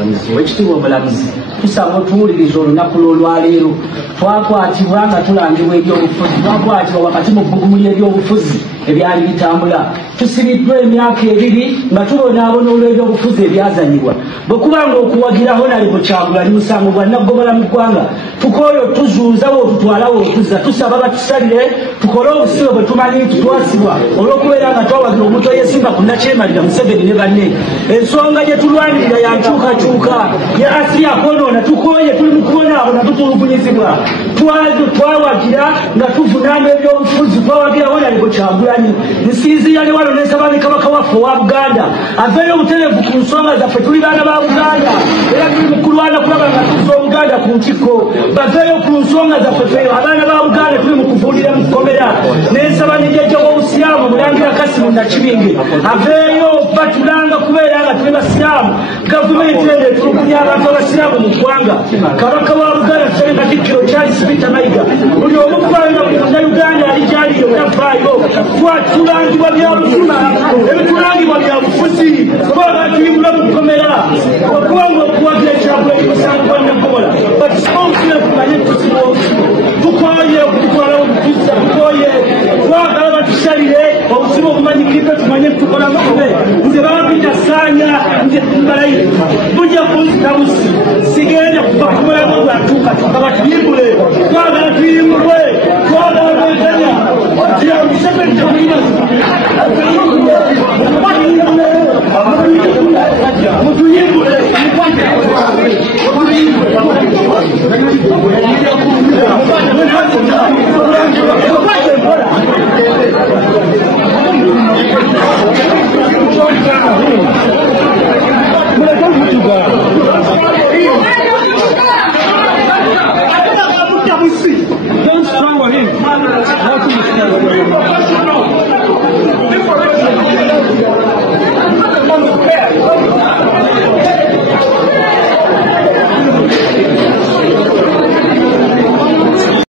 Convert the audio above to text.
omulamuzi wekitiibwa omulamuzi tusaba otuwuliriza olunaku lw'olwaleero twakwatibwa nga tulangibwa ebyobufuzi twakwatibwa wakati mu bbugumu ly'ebyobufuzi ebyali bitambula tusibiddwa emyaka 2 nga tubonaabona olw'ebyobufuzi ebyazanyibwa bwe kubanga okuwagiraho nali Kyagulanyi musango gwa naggomola mu ggwanga tukooyo tuzuuza wotutwala wotuzza tusaba batusalire tukole obusibe bwe tumanyi nti twasibwa olw'okubeera nga twawagira omuntu eyesimba ku Nakyemalira Museveni ne banne ensonga gye tulwanirira ya nkyukakyuka ya asiri akonoona tukooye tuli mu kubonaabona tutulugunyizibwa twawagira nga tuvunaana ebyobufuzi twawagiraho nali Kyagulanyi nsinzira ne wano nesaba ne kabaka waffe owa Buganda aveeyo obutereevu ku nsonga zaffe tuli baana ba Buganda era tuli mu kulwana kulaba nga tuzza Obuganda ku ntikko baveeyo ku nsonga zaffe feeyo abaana ba Buganda tuli mu kuvuulira mu kukomera nensaba ne jjajja w'obusiraamu Mulangira Kasimu Nakibinge aveeyo batulanga kubeera nga tuli basiraamu gavumenti eno etulugunya abantu abasiraamu mu ggwanga kabaka wa Buganda tusabye Katikkiro Charles Peter Mayiga buli omu kubanga munnayuganda ali gyaliyo tavaayo twatulangibwa bya buzima ebitulangibwa bya bufuzi kubanga tuyimbula mu kukomera okubanga okuwagira Kyagulanyi musango gwa naggomola batusomfire tumanye tusiba obusibo tukooye okututwala obutuzza tukooye twagala batusalire obusibo obumanyikiridde tumanye tukola mukube nze babitasaanya nze mbalayi bujja kunzita busi sigenda kuva ku mulamu gwatuuka nga batuyimbule twagala tuyimbulwe twagala bweganya Museveni tekulina